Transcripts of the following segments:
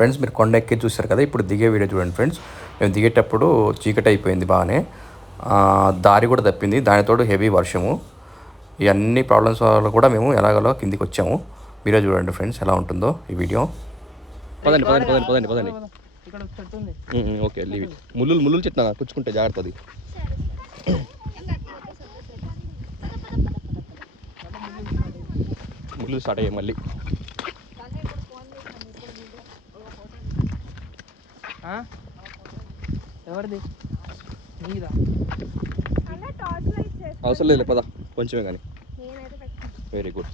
Friends మీరు కొండ ఎక్కి చూస్తారు కదా, ఇప్పుడు దిగే వీడియో చూడండి ఫ్రెండ్స్. మేము దిగేటప్పుడు చీకటి అయిపోయింది బాగానే, దారి కూడా తప్పింది, దానితోడు హెవీ వర్షము. ఇవన్నీ ప్రాబ్లమ్స్ వల్ల కూడా మేము ఎలాగలో కిందికి వచ్చాము. మీరే చూడండి ఫ్రెండ్స్ ఎలా ఉంటుందో ఈ వీడియో. పదండి పదండి పదండి పదండి పదండి. Okay leave it. ముళ్ళు చెట్టు కూర్చుకుంటే జాగ్రత్త. అది ముళ్ళు స్టార్ట్ అయ్యాయి మళ్ళీ. ఎవరిది? అవసరం లేదు పద, కొంచెమే కానీ. Very good.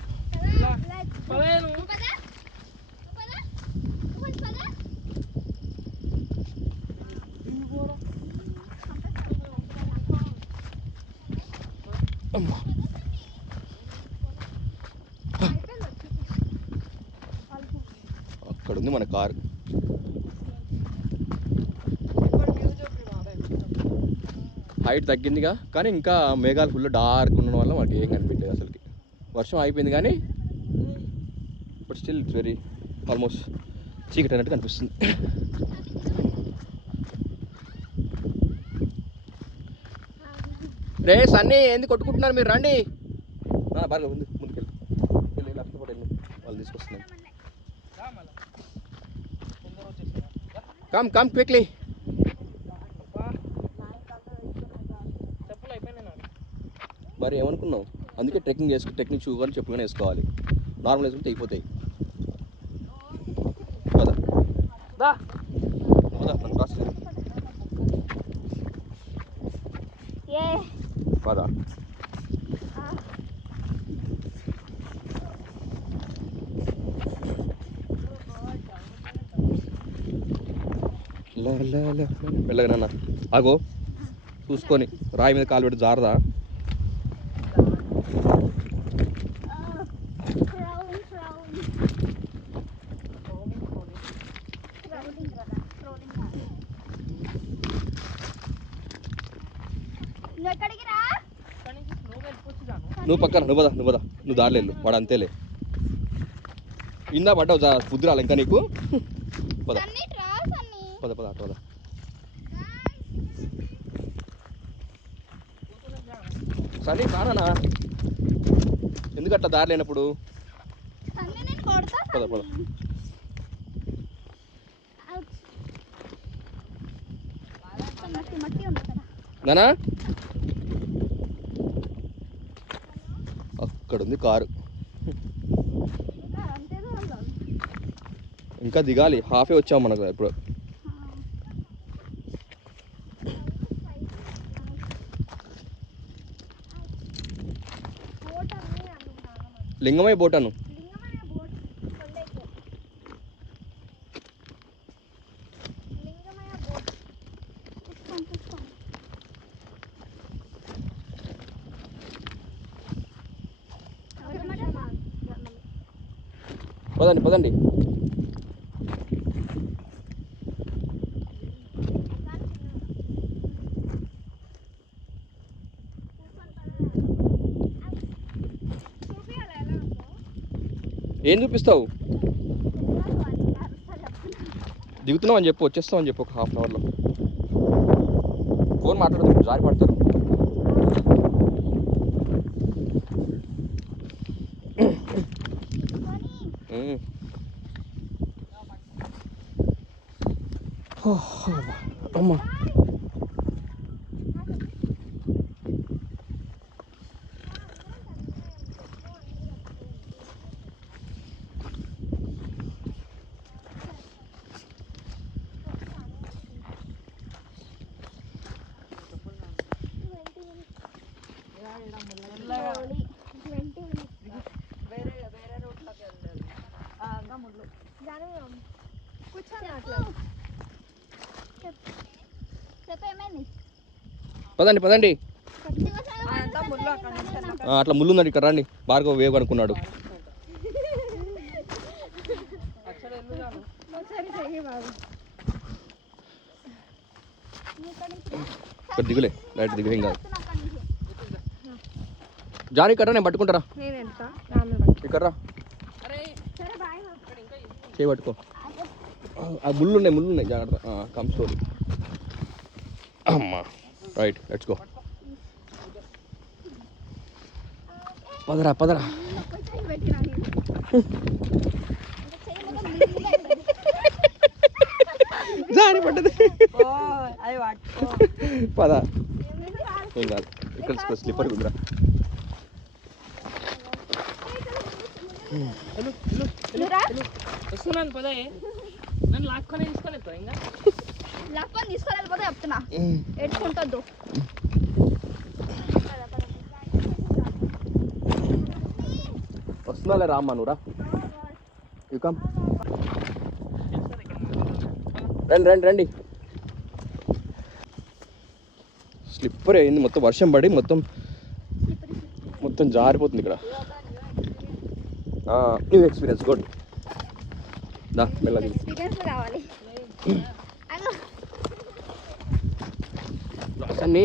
అక్కడ ఉంది మన కారు. హైట్ తగ్గిందిగా, కానీ ఇంకా మేఘాలు ఫుల్ డార్క్ ఉండడం వల్ల మనకి ఏం కనిపించలేదు అసలుకి. వర్షం అయిపోయింది కానీ but still it's very almost చీకటి అన్నట్టు కనిపిస్తుంది. రే సన్నీ ఎందుకు కొట్టుకుంటున్నారు మీరు? రండి బాగా ముందుకెళ్ళి లక్షపడి వాళ్ళు తీసుకొస్తున్నారు. Come come quickly. మరి ఏమనుకున్నావు? అందుకే టెక్నిక్ షూ కానీ చెప్పుగానే వేసుకోవాలి. నార్మల్ వేసుకుంటే అయిపోతాయి. పదా వెళ్ళగనన్నా ఆగో, చూసుకొని రాయి మీద కాలు పెట్టి జారదా. నువ్వు పక్కన నువ్వు దారిలో వెళ్ళు, వాడు అంతేలే. ఇందా పడ్డావు బుద్ధి రాలే ఇంకా నీకు. పద పద పద అటు పద. సరే కానా ఎందుకట్లా దారి లేనప్పుడు. పద పద. నానా అక్కడ ఉంది కారు, ఇంకా దిగాలి. హాఫే వచ్చాము మనకు ఇప్పుడు. లింగమయ్య బోట్ అను. పదండి పదండి. ఏం చూపిస్తావు? దిగుతున్నావు అని చెప్పు, వచ్చేస్తావు అని చెప్పు. ఒక హాఫ్ అన్ అవర్లో ఫోన్ మాట్లాడదు, జారి పడతారు. అమ్మా పదండి పదండి. అట్లా ముళ్ళు ఉందండి, ఇక్కడ రండి. భార్గవ్ వేవ్ అనుకున్నాడు. ఇక్కడ దిగులే, లైట్ దిగులేం కాదు. జానీ కర్రా, నేను పట్టుకుంటారా? ఇక్కడ చేయి పట్టుకో. ముళ్ళు ఉన్నాయి జాగ్రత్త. కమ్ స్టోరీ అమ్మా. Right, let's go. పదరా జారి పడ్డది. పద, ఏం కాదు. ఇక్కడ స్లిప్పర్ ఉందిరా. వస్తున్నాను పదే. నన్ను లాక్కొని తీసుకోలేదు ఇంకా లాక్కొని తీసుకోలేకపోతే చెప్తున్నా ఎట్టుకుంటొద్దు. వస్తున్నా రామ్మా, నువ్వు రా. కమ్, రండి. స్లిప్పర్ అయింది మొత్తం, వర్షం పడి మొత్తం జారిపోతుంది ఇక్కడ. New experience, good. మెల్లగా కావాలి అన్నీ.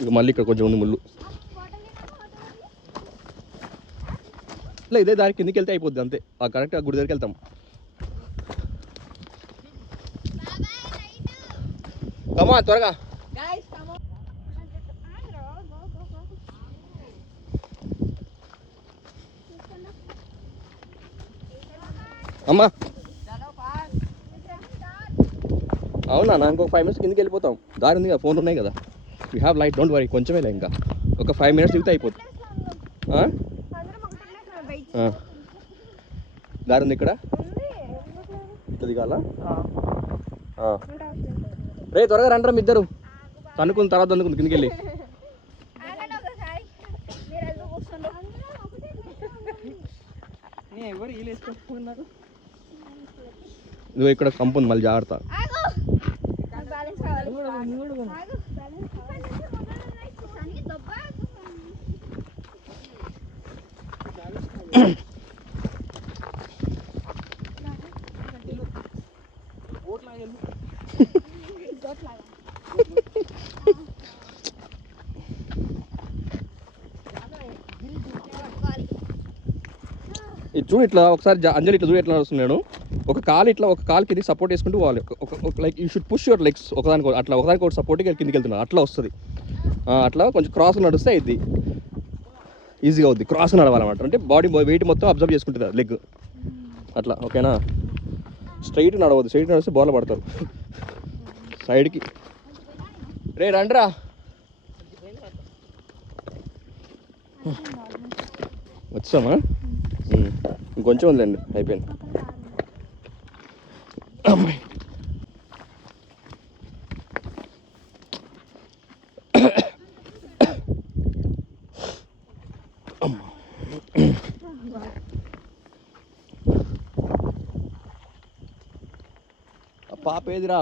ఇక మళ్ళీ ఇక్కడ కొంచెం ఉంది ముళ్ళు. ఇదే దారి కిందికి వెళ్తే అయిపోద్ది అంతే. కరెక్ట్ గుడి దగ్గరికి వెళ్తాం. కమా త్వరగా. అమ్మా, అవునా? ఇంకొక 5 minutes కిందికి వెళ్ళిపోతాం. దారి ఉంది కదా, ఫోన్ ఉన్నాయి కదా. We have light, don't worry. కొంచెమే ఇంకా ఒక 5 minutes దిగితే అయిపోతుంది. దారి ఉంది ఇక్కడ, ఇట్లా దిగాల. రే త్వరగా రండి ఇద్దరు. తనుకున్న తర్వాత అందుకుంది కిందికి వెళ్ళి. నువ్వు ఇక్కడ కంపు మళ్ళీ జాగ్రత్త. ఇది చూడు, ఇట్లా ఒకసారి అంజలి ఇట్లా చూడు ఎట్లా వస్తున్నాడు. ఒక కాలు కింద సపోర్ట్ వేసుకుంటూ పోవాలి. Like you should push your legs ఒకదానికి ఒకటి సపోర్ట్గా కిందికి వెళ్తున్నాడు. అట్లా వస్తుంది. అట్లా కొంచెం క్రాస్ నడిస్తే ఇది ఈజీగా అవుద్ది. క్రాస్ నడవాలన్నమాట. అంటే బాడీ వెయిట్ మొత్తం అబ్జర్వ్ చేసుకుంటుంది లెగ్. అట్లా ఓకేనా? స్ట్రైట్ నడవద్దు. స్ట్రైట్ నడిస్తే బాల్ పడతారు సైడ్కి. రే రండిరా. వచ్చామా? ఇంకొంచెం ఉందండి, అయిపోయింది. అమ్మాయి పాప ఏదిరా?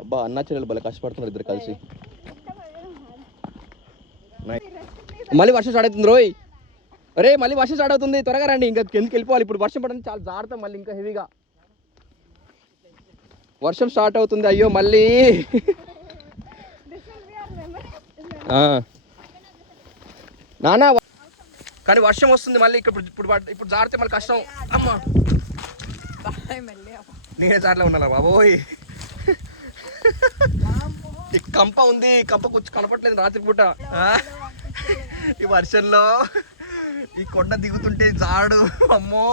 అబ్బా, అన్నా చెల్లెలు భలే కష్టపడుతున్నారు ఇద్దరు కలిసి. మళ్ళీ వర్షం స్టార్ట్ అవుతుంది రోయ్. అరే మళ్ళీ వర్షం స్టార్ట్ అవుతుంది, త్వరగా రండి. ఇంకా కిందకి వెళ్ళిపోవాలి. ఇప్పుడు వర్షం పడుతుంది, చాలా జాగ్రత్త. మళ్ళీ ఇంకా హెవీగా వర్షం స్టార్ట్ అవుతుంది. అయ్యో మళ్ళీ. నానా కానీ వర్షం వస్తుంది మళ్ళీ. ఇప్పుడు జారితే మళ్ళీ కష్టం. అమ్మా, నేనే జారిలో ఉన్నా బాబోయ్. ఈ కంప ఉంది, కంప కొంచెం కనపట్లేదు రాత్రిపూట. ఈ వర్షంలో ఈ కొండ దిగుతుంటే జాడు. అమ్మో,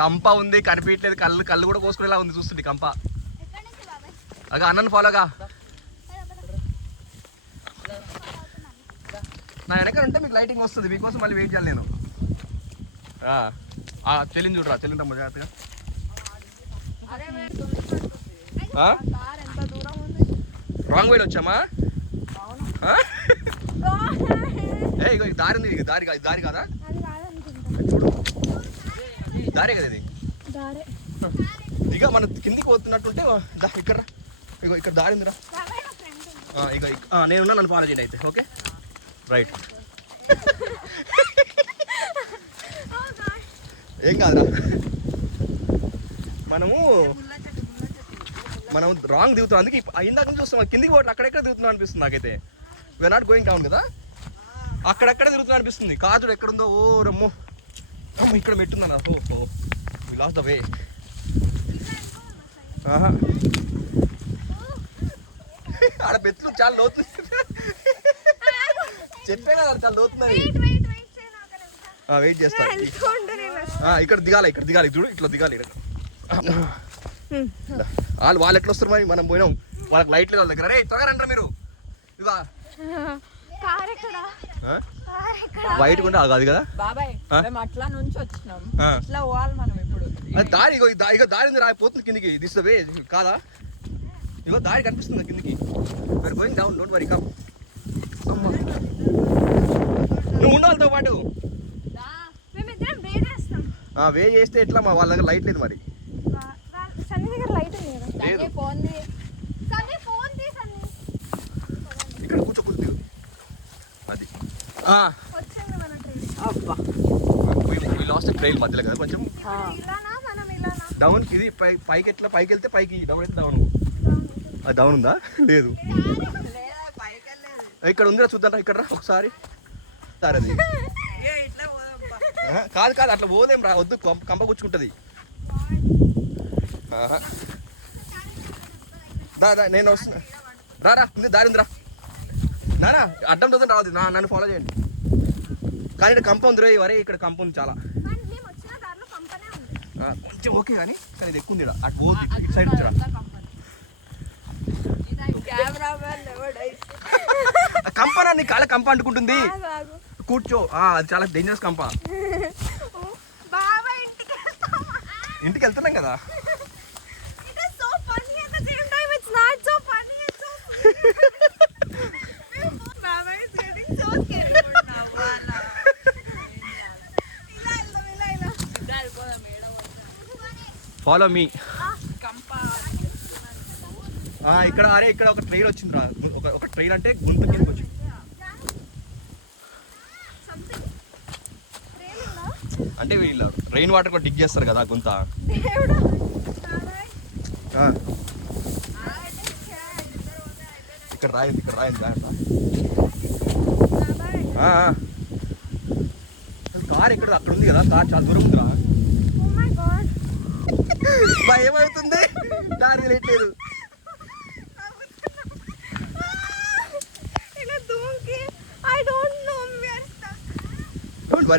కంప ఉంది, కనిపించలేదు. కళ్ళు కూడా కోసుకునేలా ఉంది చూస్తుంది కంప. అగా అన్నను ఫాలోగా. నా వెనక ఉంటే మీకు లైటింగ్ వస్తుంది. మీకోసం మళ్ళీ వెయిట్ చేయాలి నేను. చెల్లిని చూడరా, చెల్లిని రమ్మ జాగ్రత్తగా. రాంగ్ వైడ్ వచ్చామా? ఏ ఇగో దారి ఉంది. దారి కాదా? దారే కదా ఇది. ఇక మన కిందికి పోతున్నట్టుంటే ఇక్కడ ఇగో ఇక్కడ దారి ఉందిరా. ఇక నేనున్నా, నన్ను ఫాలో చేయండి అయితే. Okay right. ఏం కాదురా, మనం రాంగ్ దిగుతాం. అందుకే ఇందాక నుంచి చూస్తాం కిందికి పోవట్లేదు, అక్కడెక్కడ దిగుతున్నాం అనిపిస్తుంది నాకైతే. వీఆర్ నాట్ గోయింగ్ డౌన్ కదా, అక్కడెక్కడ తిరుగుతున్నా అనిపిస్తుంది. కాజుడు ఎక్కడుందో, ఓ రమ్మో అమ్మ ఇక్కడ మెట్టుందన్న. ఓ లాస్ట్ ద వే. ఆడ బెట్లు చాలా లోతు, చెప్పే కదా చాలా లోతున్నది. వెయిట్ చేస్తా. ఇక్కడ దిగాలి చూడు, ఇట్లా దిగాలి. వాళ్ళు ఎట్లా వస్తారు మరి, మనం పోయినాం వాళ్ళకి లైట్ లేదు వాళ్ళ దగ్గర. రే త్వరగా రంటారా మీరు, ఇవా వైట్ కొంటే అది కదా బాబాయ్, మేము అట్లా నుంచి వచ్చినాం, ఇట్లా పోవాలి మనం ఇప్పుడు. దారి ఇగో దారి రాయిపోతుంది కిందికి. దిస్ ద వే కాదా, ఇగో దారి కనిపిస్తుంది కిందికి. మరి going down, don't worry, come. నువ్వు ఉండాలితో పాటు. వే చేస్తే ఎట్లా, మా వాళ్ళ దగ్గర లైట్ లేదు మరి. ఇక్కడ కూర్చోకూడదు అది. లాస్ట్ ట్రైల్ మధ్యలో కదా కొంచెం డౌన్. ఇది పైకి ఎట్లా, పైకి వెళ్తే పైకి, డౌన్ అయితే డౌన్. అది డౌన్ ఉందా, లేదు ఇక్కడ ఉందిరా, చూద్దాం ఇక్కడ ఒకసారి. అది కాదు అట్లా పోదేం రా, వద్దు కంప కూర్చుంటుంది. నేను వస్తున్నా, రా ఉంది దారి ఉందిరా. నానా అడ్డం రోజు రావద్దు, నన్ను ఫాలో చేయండి. కానీ ఇక్కడ కంప ఉంది రే, వరే ఇక్కడ కంప ఉంది చాలా. కొంచెం ఓకే కానీ ఇది ఎక్కువ ఉంది. అటు పోదు, ఇటు సైడ్ వచ్చిరా. కంపనా నీ కాళ్ళ కంప అంటుకుంటుంది, కూర్చో. అది చాలా డేంజరస్ కంప. ఇంటికి వెళ్తున్నాం కదా. Follow me. ఇక్కడ ఇక్కడ ఒక ట్రైన్ వచ్చింది రా, ఒక ట్రైన్ అంటే గుంత కిందకి వచ్చింది. అంటే వీళ్ళు రెయిన్ వాటర్ కూడా డిగ్ చేస్తారు కదా గుంత. ఇక్కడ రాయింది కార్ ఇక్కడ అక్కడ ఉంది కదా, కార్ చాలా దూరం ఉందిరా. భయం అవుతుంది, దారి తెలియట్లేదు.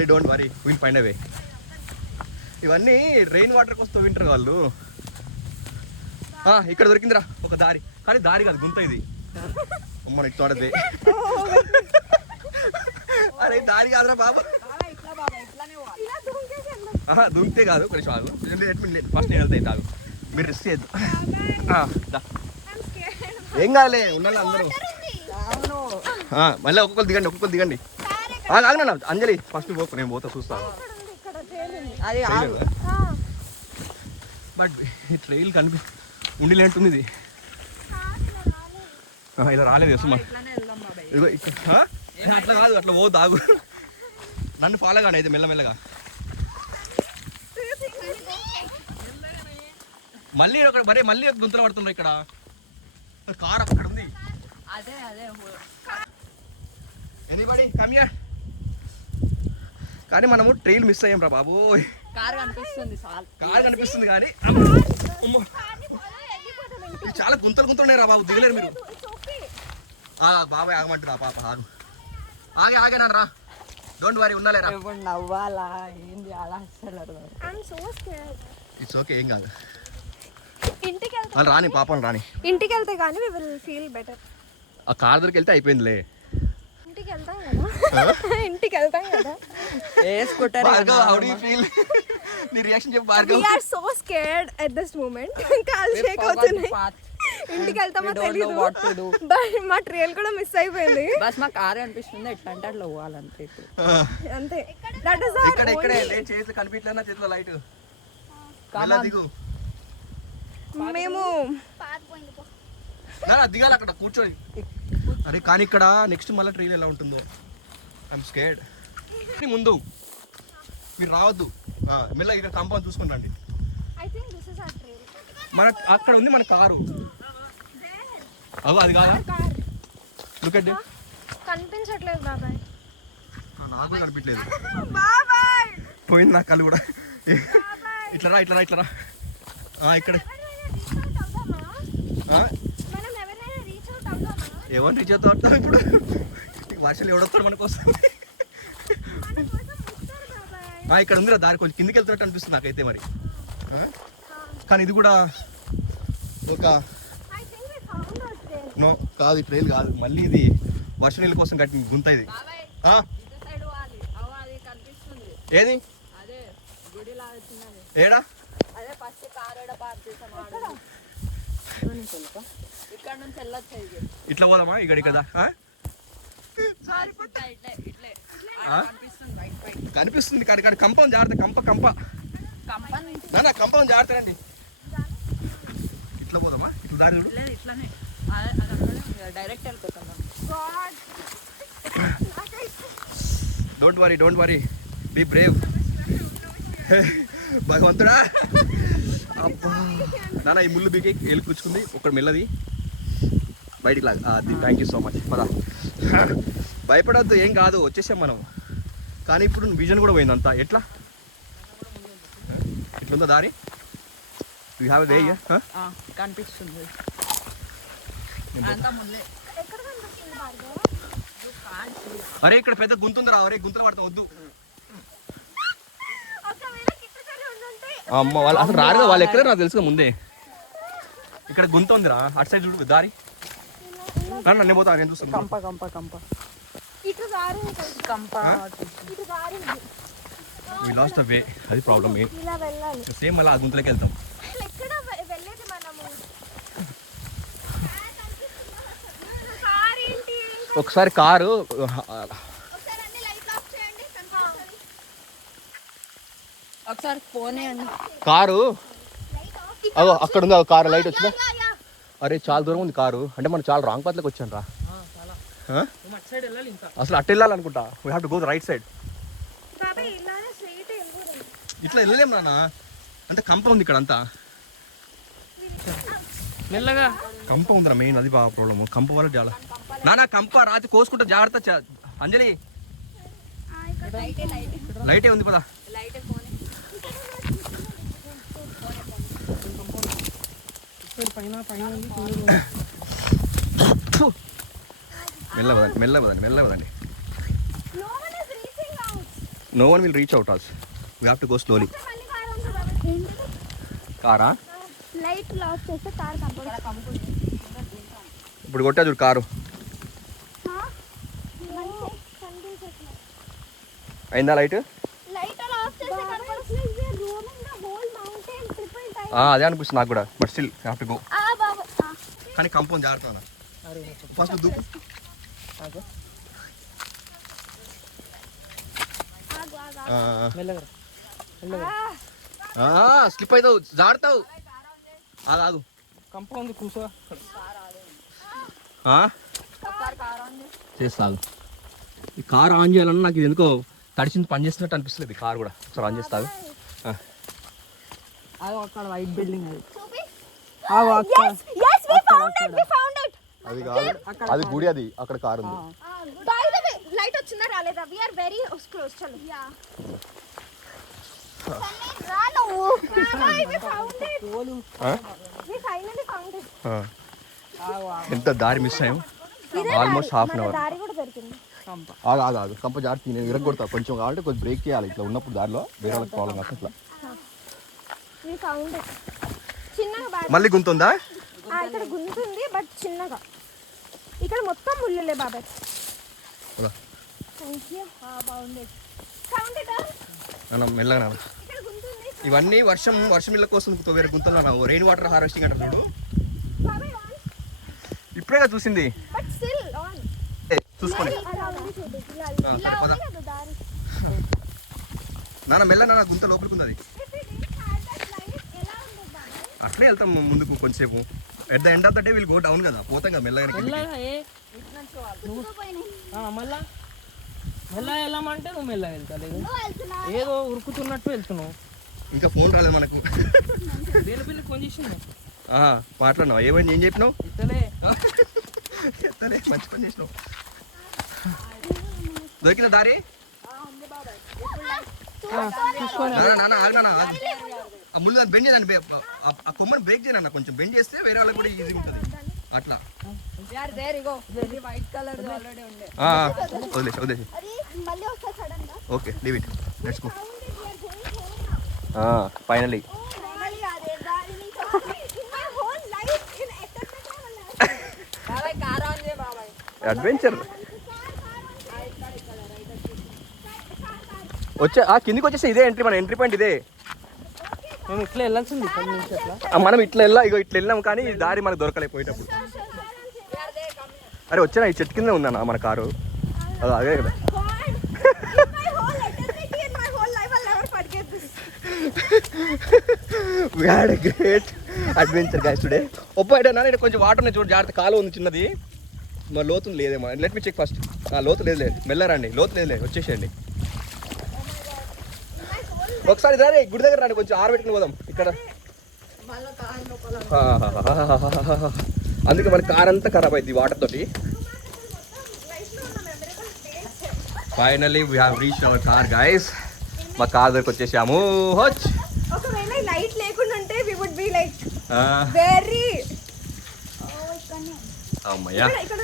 డోంట్ వరీ విల్ ఫైండ్ అవే. ఇవన్నీ రెయిన్ వాటర్ కోసం వింటారు వాళ్ళు. ఇక్కడ దొరికిందిరా ఒక దారి, కానీ దారి కాదు గుంత ఇది. మనకి తోడదే. అరే దారి కాదురా బాబా, దుంకితే కాదు. కొంచెం ఆగు, ఫస్ట్ నేను వెళ్తాయి తాగు, మీరు రిస్క్ చేయద్దు. ఏం కాదులే, ఉండాలి అందరూ. మళ్ళీ ఒక్కొక్కరు దిగండి. ఆగనా అంజలి, ఫస్ట్ పోకు, నేను పోతా చూస్తాను. బట్ ఈ ట్రైల్ ఉండినట్టుంది ఇది. ఇలా రాలేదు సుమా. అట్లా కాదు, అట్లా పోదు, ఆగు. నన్ను ఫాలో కాని అయితే మెల్లమెల్లగా. మళ్ళీ గుంతలు పడుతున్నారు ఇక్కడ. కార్ అక్కడ ఉంది. Anybody come here. కానీ మనము ట్రైల్ మిస్ అయ్యాం రా బాబు. కార్ కనిపిస్తుంది కానీ చాలా గుంతలు ఉన్నాయి రా బాబు, దిగలేరు మీరు. బాబాయ్ ఆగమంటారా పాప, ఆగాను రా. డోంట్ వరీ, ఉన్నాలేరా. ఇట్స్ ఓకే, ఏం కాదు. రాని పాపం రాని. ఇంటికి వెళ్తే కానీ వి విల్ ఫీల్ బెటర్. ఆ కార్ దగ్గరికి వెళ్తే అయిపోయిందిలే. ఇంటికి వెళ్తాం కదా. How do you feel? నీ రియాక్షన్ చెప్పు Bhargav. We are so scared at this moment. కాల్ షేక్ అవుతున్నాయి. ఇంటికి వెళ్తామో తెలియదు, బట్ మా ట్రైల్ కూడా మిస్ అయిపోయింది. బస్ మా కార్ అనిపిస్తుంది, ఎట్లా అంటే అట్లా పోవాలంతే. అంతే. దట్ ఇస్ ఇక్కడ చేతులు కనిపించలేనా, చేతిలో లైట్ దిగు. మేము దిగాలి అక్కడ కూర్చొని. అరే కానీ ఇక్కడ నెక్స్ట్ మళ్ళీ ట్రైన్ ఎలా ఉంటుందో, ఐఎమ్ స్కేర్డ్. ముందు మీరు రావద్దు. మెల్లగా ఇక్కడ కంపౌండ్ చూసుకుని రండి. I think this is our trail. మన అక్కడ ఉంది మన కారు. అగో అది కాదా? కార్ లుక్ ఎట్ కనిపించట్లేదు బాబాయ్. నాకు కనిపించలేదు. బాబాయ్ పోయింది నా కళ్ళు కూడా. ఇట్లా రా ఇట్లా రా ఇట్లా రా. ఇక్కడ మనం ఎవరైనా రీచ్ అవుట్ అవుదామా? ఎవరు రీచ్ అవుతాం ఇప్పుడు? వర్షాలు ఎవడొస్తాడు మన కోసం? ఇక్కడ ఉంది దారి కొంచెం కిందికి వెళ్తున్నట్టు అనిపిస్తుంది నాకైతే మరి. కానీ ఇది కూడా ఒక నో కాదు, ఈ ట్రైల్ కాదు, మళ్ళీ ఇది వర్ష నీళ్ళ కోసం కట్టి గుంత ఇది. ఏది ఏడా? ఇట్లా పోదామా ఇక్కడ కదా? కనిపిస్తుంది కానీ కానీ కంపౌండ్ జాగ్రత్త. కంపౌండ్ జాగ్రత్త అండి. ఇట్లా పోదామా? ఇట్లా దారి చూడు. Don't worry be brave. భగవంతుడా అబ్బా నాన్న ఈ ముళ్ళు బీకి వెళ్ళి కూర్చుకుంది ఒకటి మెల్లది బయటికి లాగా. Thank you so much. పదా భయపడద్దు, ఏం కాదు, వచ్చేసాం మనం. కానీ ఇప్పుడు విజన్ కూడా పోయింది అంతా. ఎట్లా ఇట్లుందా దారి? యూ హ్యావ్ వే కనిపిస్తుంది. అరే ఇక్కడ పెద్ద గుంతుంది రా. అరే గుంతలు పడతాం, వద్దు. అమ్మ వాళ్ళు అసలు రారుగా, వాళ్ళు ఎక్కడ నాకు తెలుసుగా ముందే. ఇక్కడ గుంత ఉందిరా, అటు సైడ్ చూడు దారి. నన్ను పోతా, నేను చూస్తాను. We lost the way. అది ప్రాబ్లమ్. సేమ్ మళ్ళీ ఆ గుంతలోకి వెళ్తాం. ఒకసారి కారు ఒకసారి ఫోనే అండి. కారు అగో అక్కడ ఉంది. కారు లైట్ వచ్చిందా? అరే చాలా దూరం ఉంది కారు. అంటే మనం చాలా రాంగ్ పాత్లోకి వచ్చాను రా. అసలు అటు వెళ్ళాలనుకుంటా. We have to go the right side. ఇట్లా వెళ్ళలేం నాన్న, అంటే కంప ఉంది ఇక్కడ అంతా. మెల్లగా కంప ఉందిరా మెయిన్, అది బాగా ప్రాబ్లమ్. కంప వల్ల చాలా నాన్న కంప రాత్రి కోసుకుంటా జాగ్రత్త. అంజలి లైటే ఉంది పదా. మెల్లవదండి. No one will reach out us. We have to go slowly. కారా లైట్ లాక్ చేస్తే కార్ కంపల్సరీ. ఇప్పుడు కొట్టా చూడు కారు. అయిందా లైట్? అదే అనిపిస్తుంది నాకు కూడా. But still have to go. కానీ కంపౌండ్ జాగ్రత్త. ఫస్ట్ దూకు. స్లిప్ అవుతావు, జాడతావు. ఆగు కంపౌండ్ కూర్చో. చేస్తాను. ఈ కార్ ఆన్ చేయాలన్నా నాకు ఇది ఎందుకో తడిచింది పని చేస్తున్నట్టు అనిపిస్తుంది. కార్ కూడా ఒకసారి ఆన్ చేస్తావు. అక్కడ వైట్ బిల్డింగ్ అది. అది కాదు, అది గుడి. అది అక్కడ కారు ఉంది. లైట్ వచ్చిందా రాలేదా? We are very close. చలో యా రాను. We found it. We finally found it. ఎంత దారి మిస్ అయ్యాం. Almost half an hour. దారి కూడా దొరికింది. ఆగు కంప జాగ్రత్త. నేను విరగొడతా కొంచెం కాబట్టి కొంచెం బ్రేక్ చేయాలి. ఇట్లా ఉన్నప్పుడు దారిలో వేరే వాళ్ళకి ప్రాబ్లం కాదు. ఇట్లా వి ఫౌండ్ ఇట్. చిన్నగా మళ్ళీ గుంతుందా? ఇక్కడ గుంతుంది బట్ చిన్నగా. ఇక్కడ మొత్తం ముళ్ళులే బాబాయ్. మెల్లగా ఇవన్నీ వర్షం నీళ్ళ కోసం వేరే గుంతలు. రెయిన్ వాటర్ హార్వెస్టింగ్ అంటారు చూడు. ఇప్పుడే చూసింది. చూసుకోండి నాన్న. మెల్ల నాన్న, గుంత లోపలికి ఉంది. అది అట్లే వెళ్తాం ముందుకు కొంచెంసేపు. At the end of the day will go down కదా. పోతాం కదా మెల్లగా. మెల్ల వెళ్ళమంటే నువ్వు మెల్ల వెళ్తాలేదు ఏదో ఉరుకుతున్నట్టు వెళ్తున్నావు. ఇంకా ఫోన్ రాలేదు మనకు. వీళ్ళ పిల్లలు ఫోన్ చేసింది మాట్లాడినావు ఏమైంది, ఏం చెప్పినావు? ఇతలే మంచి పని చేసినావు. దొరికిన దారి ఆ ముళ్ళు దాన్ని బెండ్ చేయదండి, ఆ కొమ్మని బ్రేక్ చేయనన్న, కొంచెం బెండ్ చేస్తే వేరే వాళ్ళకి కూడా ఈజీ ఉంటుంది అట్లా. వైట్ కలర్ ఆల్రెడీ ఉండే. వదిలేసి okay leave it, let's go. Finally adventure కిందికి వచ్చేసి ఇదే ఎంట్రీ, మన ఎంట్రీ పాయింట్ ఇదే. మేము ఇట్లా వెళ్ళాల్సింది ఇక్కడ నుంచి అట్లా. మనం ఇట్లా వెళ్ళాం కానీ ఈ దారి మనకు దొరకలేకపోయేటప్పుడు. అరే వచ్చా, ఈ చెట్టు కింద ఉందన్న మన కారు. అదే కదా. We had a great adventure guys today. ఒప్పైనా ఇక్కడ కొంచెం వాటర్ ఉన్నాయి చూడు, జాగ్రత్త, కాలు ఉంది చిన్నది, మరి లోతు లేదేమో. Let me check first. లోతు లేదు, మెల్లరండి, లోతు లేదు, వచ్చేసేయండి. ఒకసారి రే గుడి దగ్గర రండి, కొంచెం ఆరబెట్టుకుని పోదాం ఇక్కడ. అందుకే మన కార్ అంతా ఖరాబ్ అయింది వాటర్ తోటి. Finally we have reached our car guys. మా కార్ దగ్గరకు వచ్చేసాము. ఒకవేళ లైట్ లేకుండా ఉంటే we would be like very. అమ్మయ్యా, ఇక్కడ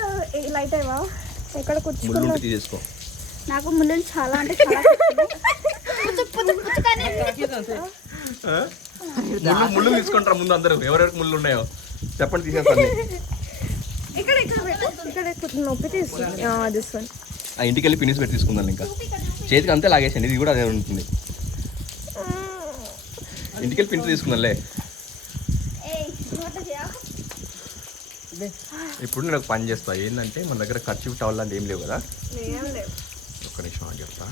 లైట్ అయ్యవా, ఇక్కడ ముళ్ళు కూర్చున్నా. తీసేసుకో. నాకు ముళ్ళు చాలా అంటే చాలా ముళ్ళు తీసుకుంటారా ముందు అందరూ, ఎవరెవరికి ముళ్ళు ఉన్నాయో చెప్పండి, తీసేస్తాను. ఇక్కడ ఇక్కడ నొప్పి తీసుకుంది. దిస్ వన్ ఆ ఇంటికి వెళ్ళి ఫినిష్ పెట్టి తీసుకుందాం. ఇంకా చేతికి అంతే లాగేసండి, ఇది కూడా అదే ఉంటుంది. ఇంటికి వెళ్ళి ఫినిష్ తీసుకుందాంలే. ఇప్పుడు నేను ఒక పని చేస్తా, ఏంటంటే మన దగ్గర ఖర్చు టవల్ లాంటి ఏం లేవు కదా. ఒక్క నిమిషం చెప్తా.